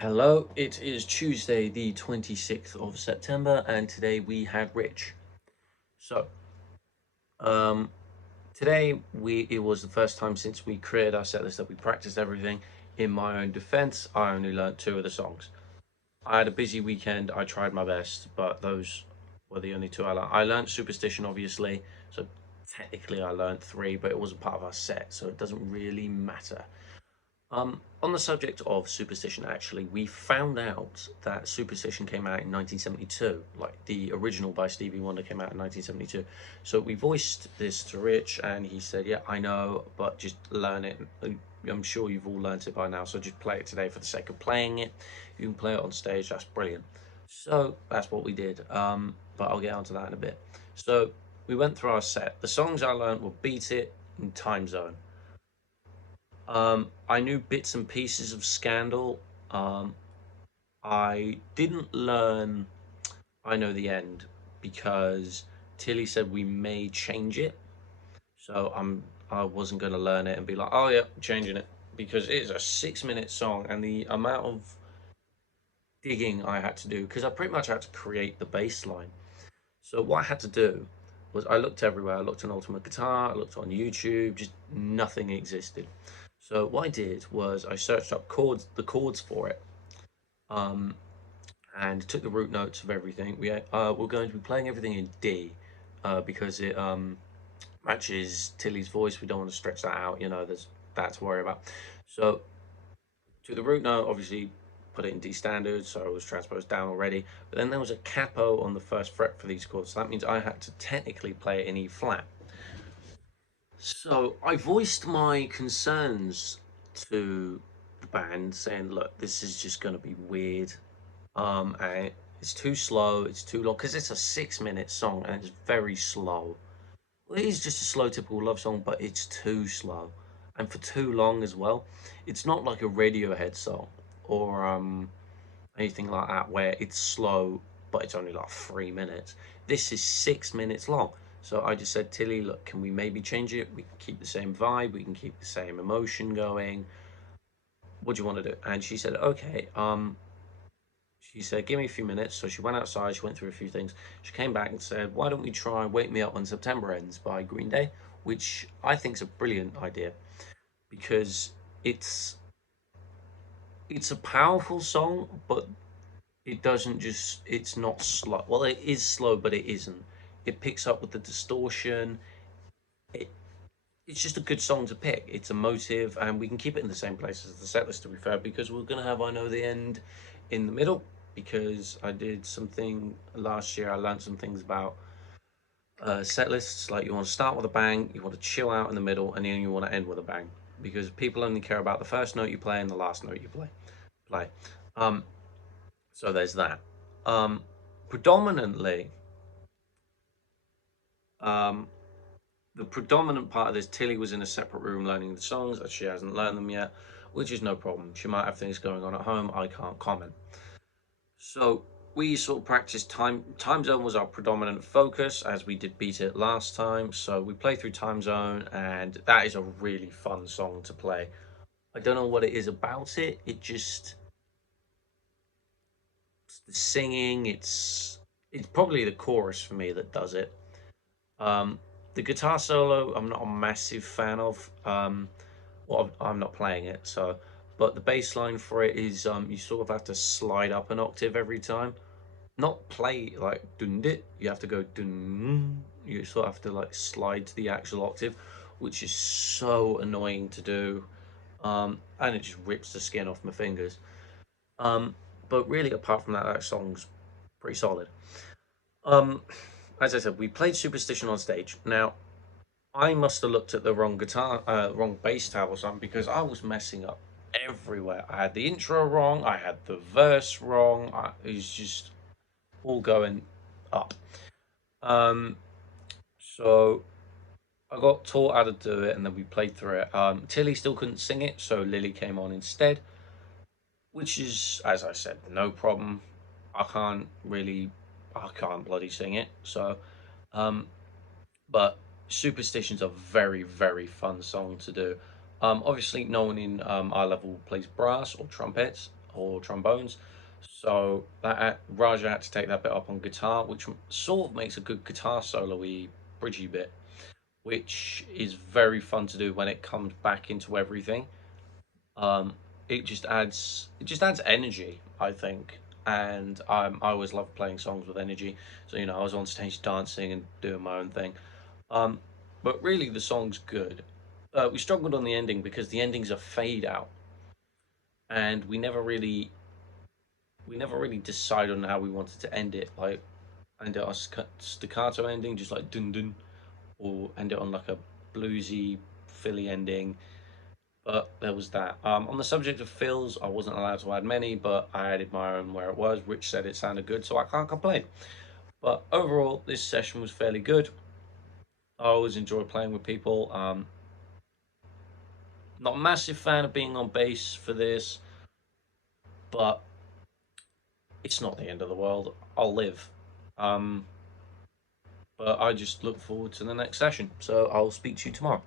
Hello, it is Tuesday, the 26th of September, and today we had Rich. So, um, today it was the first time since we created our set list that we practiced everything. In my own defense, I only learned two of the songs. I had a busy weekend, I tried my best, but those were the only two I learned. I learned Superstition, obviously, so technically I learned three, but it wasn't part of our set, so it doesn't really matter. On the subject of Superstition, actually, we found out that Superstition came out in 1972, like the original by Stevie Wonder came out in 1972. So we voiced this to Rich, and he said, "Yeah, I know, but just learn it. I'm sure you've all learned it by now, so just play it today for the sake of playing it. You can play it on stage, that's brilliant." So that's what we did. But I'll get onto that in a bit. So we went through our set. The songs I learned were Beat It and Time Zone. I knew bits and pieces of Scandal. Um, I didn't learn I Know the End because Tilly said we may change it. So I wasn't going to learn it and be like, oh yeah, changing it because it is a 6 minute song and the amount of digging I had to do because I pretty much had to create the bass line. So what I had to do was I looked everywhere. I looked on Ultimate Guitar, I looked on YouTube, just nothing existed. So what I did was I searched up the chords for it, um, and took the root notes of everything. We're going to be playing everything in D, because it matches Tilly's voice. We don't want to stretch that out. There's that to worry about. So to the root note, obviously put it in D standard, so it was transposed down already. But then there was a capo on the first fret for these chords, so that means I had to technically play it in E flat. So I voiced my concerns to the band, saying, "Look, this is just going to be weird. And it's too slow. It's too long because it's a 6 minute song and it's very slow. Well, it is just a slow, typical love song, but it's too slow, and for too long as well. It's not like a Radiohead song or anything like that where it's slow, but it's only like 3 minutes. This is 6 minutes long." So I just said, "Tilly, look, can we maybe change it? We can keep the same vibe, we can keep the same emotion going. What do you want to do?" And she said, "Okay." She said, "Give me a few minutes." So she went outside, she went through a few things. She came back and said, "Why don't we try Wake Me Up When September Ends" by Green Day, which I think is a brilliant idea because it's it's a powerful song, but it doesn't just it's not slow. Well, it is slow, but it isn't. It picks up with the distortion. It it's just a good song to pick. It's emotive, and we can keep it in the same place as the set list, to be fair, because we're gonna have I Know the End in the middle. Because I did something last year, I learned some things about set lists. Like you want to start with a bang, you want to chill out in the middle, and then you want to end with a bang. Because people only care about the first note you play and the last note you play. Um, so there's that. Um, predominantly, um, the predominant part of this, Tilly was in a separate room learning the songs, as she hasn't learned them yet, which is no problem. She might have things going on at home. I can't comment. So we sort of practiced Time Zone was our predominant focus as we did Beat It last time. So we play through Time Zone, and that is a really fun song to play. I don't know what it is about it. It's the singing. It's probably the chorus for me that does it. Um, the guitar solo, I'm not a massive fan of. Well, I'm not playing it, so. But the bass line for it is you sort of have to slide up an octave every time. Not play like dun dit. You have to go dun. You sort of have to like slide to the actual octave, which is so annoying to do. And it just rips the skin off my fingers. Um, but really, apart from that, that song's pretty solid. Um, as I said, we played Superstition on stage. Now, I must have looked at the wrong bass tab or something because I was messing up everywhere. I had the intro wrong. I had the verse wrong. It was just all going up. Um, so I got taught how to do it, and then we played through it. Tilly still couldn't sing it, so Lily came on instead, which is, as I said, no problem. I can't really, I can't bloody sing it. So, um, but Superstition's a very, very fun song to do. Obviously, no one in our level plays brass or trumpets. or trombones. So Raja had to take that bit up on guitar, which sort of makes a good guitar solo-y, bridgy bit, which is very fun to do when it comes back into everything. Um, it just adds energy, I think, and I always love playing songs with energy. So I was on stage dancing and doing my own thing. Um, but really, the song's good. We struggled on the ending because the ending's a fade out, and we never really decided on how we wanted to end it. Like end it on staccato ending, just like dun dun, or end it on like a bluesy Philly ending. But there was that. On the subject of fills, I wasn't allowed to add many, but I added my own where it was. Rich said it sounded good, so I can't complain. But overall, this session was fairly good. I always enjoy playing with people. Not a massive fan of being on bass for this, but it's not the end of the world. I'll live. Um, but I just look forward to the next session. So I'll speak to you tomorrow.